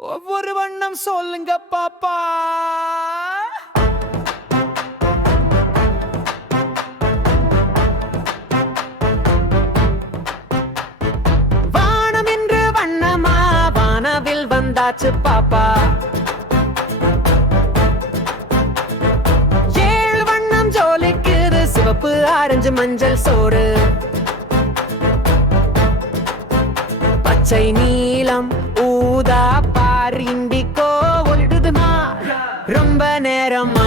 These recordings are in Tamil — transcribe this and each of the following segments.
ஒவ்வொரு வண்ணம் சொல்லுங்க பாப்பா. வானம் என்று வண்ணமா வானவில் வந்தாச்சு பாப்பா. ஏழு வண்ணம் ஜோலிக்குது, சிவப்பு ஆரஞ்சு மஞ்சள் சோறு, பச்சை நீலம் ஊதா பாரிண்டிகோ ஒளிடுதுமா ரொம்ப நேரமா.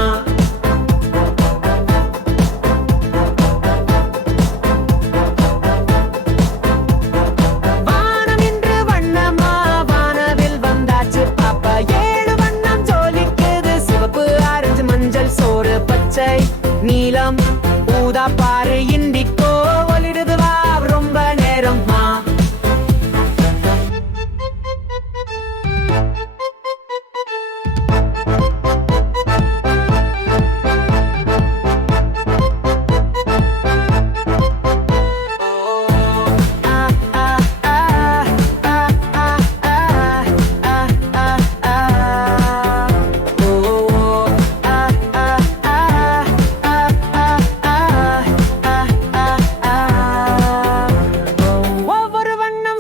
வானம் இன்று வண்ணமா வானவில் வந்தாச்சு பாப்பா. ஏழு வண்ணம் ஜோலிக்குது, சிவப்பு ஆரஞ்சு மஞ்சள் சோறு, பச்சை நீலம் ஊதா பாரு இண்டிகோ ஒளிடுதுவா ரொம்ப நேரமா.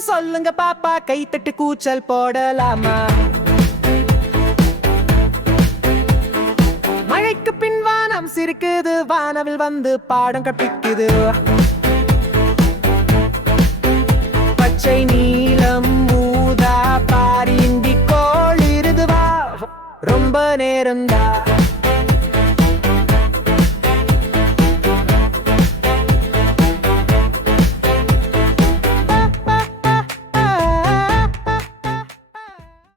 சொல்லுங்க பாப்பா, கைத்தட்டு கூச்சல் போடலாமா? மழைக்கு பின் வானம் சிரிக்குது, வானவில் வந்து பாடம் கற்பிக்குது, பச்சை நீலம் ஊதா பாரிண்டி கோள் இருதுவா ரொம்ப நேரம்தான்.